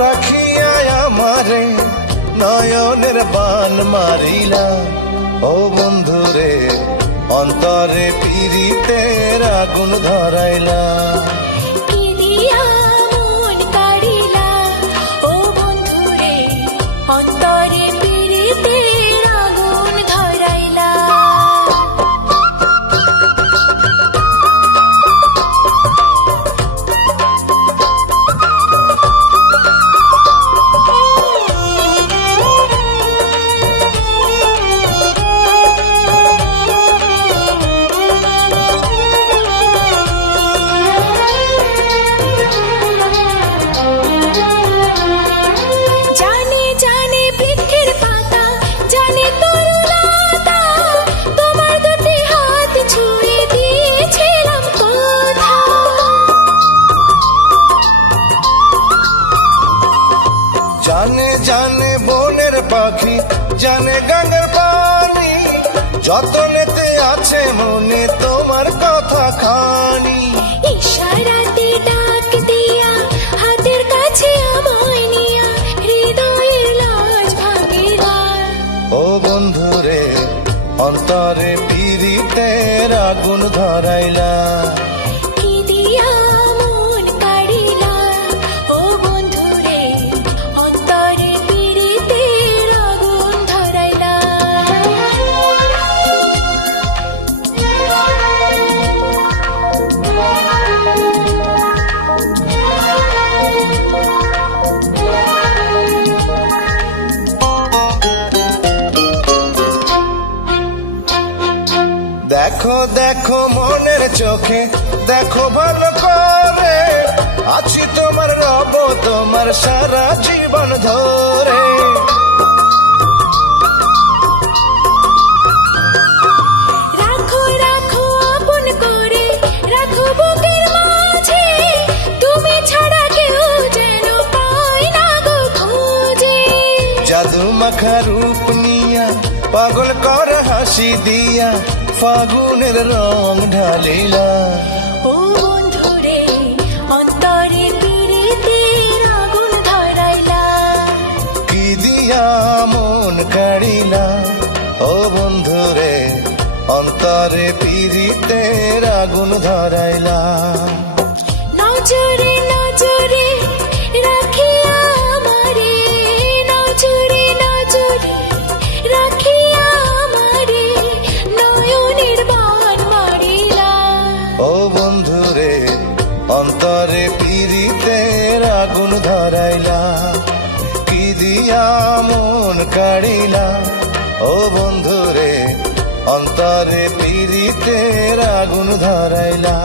রাখিয়া আমারে নয়নের বান মারিলা। ও বন্ধুরে অন্তরে পীড়িতের আগুন ধরাইলা। কি দিয়া মন কাড়িলা, ও বন্ধুরে অন্তরে পীড়িতের আগুন ধরাইলা। জানে জানে বৃক্ষের পাতা, জানে তরুলতা, তোমার দুটি হাত ছুঁয়ে দিয়েছিলাম কথা। জানে জানে বনের পাখি, জানে গানের পানি, যতনেতে আছে মনে তোমার কথা খানি। ইশারাতে ডাক দিয়া হাতের কাছে আমায় নিয়া হৃদয়ের লাজ ভাঙিলা। ও বন্ধুরে অন্তরে পীড়িতের আগুন ধরাইলা। কি দিয়া মন কাড়িলা, ও বন্ধুরে অন্তরে পীড়িতের আগুন ধরাইলা। দেখো দেখো মনের চোখে দেখো ভালো করে, আছি তোমার রব তোমার সারা জীবন ধরে। রাখো রাখো আপন করে, রাখো বুকের মাঝে, তুমি ছাড়া কেউ যেন পায় না গো খোঁজে। জাদু মাখা রূপ নিয়া পাগল কর হাসি দিয়া, ফাগুনের রং ঢালিলা। ও বন্ধুরে অন্তরে পীড়িতের আগুন ধরাইলা। কি দিয়া মন কাড়িলা, ও বন্ধুরে অন্তরে পীড়িতের আগুন ধরাইলা। নজরে নজরে রাখিয়া আমারে, নজরে নজরে রাখিয়া আমারে নয়নের বান মারিলা। ও বন্ধুরে অন্তরে পীড়িতের আগুন ধরাইলা। কি দিয়া মন কাড়িলা, ও বন্ধুরে অন্তরে পীড়িতের আগুন ধরাইলা।